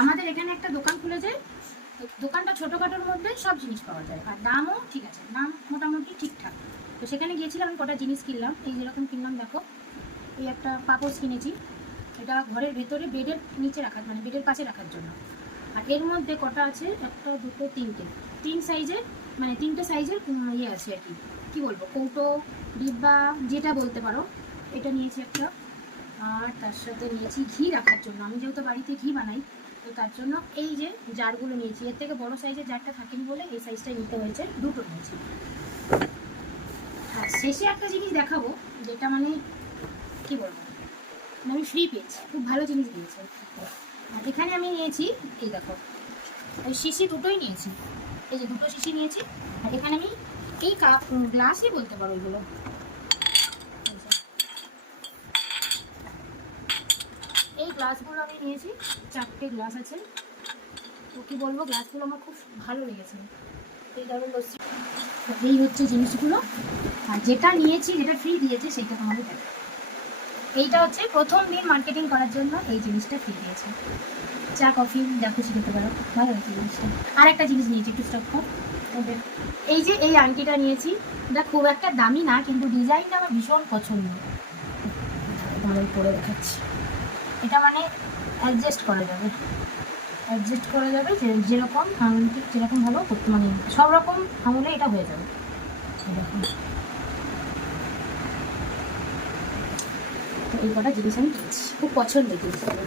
আমাদের এখানে একটা দোকান খুলেছে, দোকানটা ছোটোখাটোর মধ্যে সব জিনিস পাওয়া যায়, আর দামও ঠিক আছে, দাম মোটামুটি ঠিকঠাক। তো সেখানে গিয়েছিলাম, আমি কটা জিনিস কিনলাম। এই যেরকম কিনলাম দেখো, এই একটা পাপোশ কিনেছি, এটা ঘরের ভেতরে বেডের নিচে রাখার, মানে বেডের পাশে রাখার জন্য। আর এর মধ্যে কটা আছে, একটা দুটো তিনটে, তিন সাইজের, মানে তিনটে সাইজের ইয়ে আছে আর কি, কী বলবো, কৌটো ডিব্বা যেটা বলতে পারো। এটা নিয়েছি একটা। আর তার সাথে নিয়েছি ঘি রাখার জন্য, আমি যেহেতু বাড়িতে ঘি বানাই, তো তার জন্য এই যে জারগুলো নিয়েছি। এর থেকে বড় সাইজের জারটা থাকেনি বলে এই সাইজটাই নিতে হয়েছে, দুটো নিয়েছি। আর শেষে একটা জিনিস দেখাবো, যেটা মানে কি বলবো, মানে আমি ফ্রি পেয়েছি, খুব ভালো জিনিস দিয়েছে। আর এখানে আমি নিয়েছি, এই দেখো, ওই শিশি দুটোই নিয়েছি, এই যে দুটো শিশি নিয়েছি। আর এখানে আমি এই কাপ গ্লাসই বলতে পারো এগুলো, এই গ্লাসগুলো আমি নিয়েছি, চারটে গ্লাস আছে। তো কী বলবো, গ্লাসগুলো আমার খুব ভালো লেগেছে। এই ধরনের লস্যি, এই হচ্ছে জিনিসগুলো। আর যেটা নিয়েছি, যেটা ফ্রি দিয়েছে, সেটা তোমাদের দেখো। এইটা হচ্ছে প্রথম দিন মার্কেটিং করার জন্য এই জিনিসটা ফ্রি দিয়েছে। চা কফি দেখো শিখতে পারো, ভালো হয়েছে জিনিসটা। আর একটা জিনিস নিয়েছি, একটু স্টপ কর। এই যে এই আংটিটা নিয়েছি, এটা খুব একটা দামি না, কিন্তু ডিজাইনটা আমার ভীষণ পছন্দ। ভালো করে দেখাচ্ছি, এটা মানে অ্যাডজাস্ট করা যাবে, যেরকম আঙুলটি যেরকম ভালো করতে, মানে সব রকম আঙুলে এটা হয়ে যাবে। দেখুন, তো এই কটা জিনিস আমি কিনছি, খুব পছন্দের জিনিস আমার।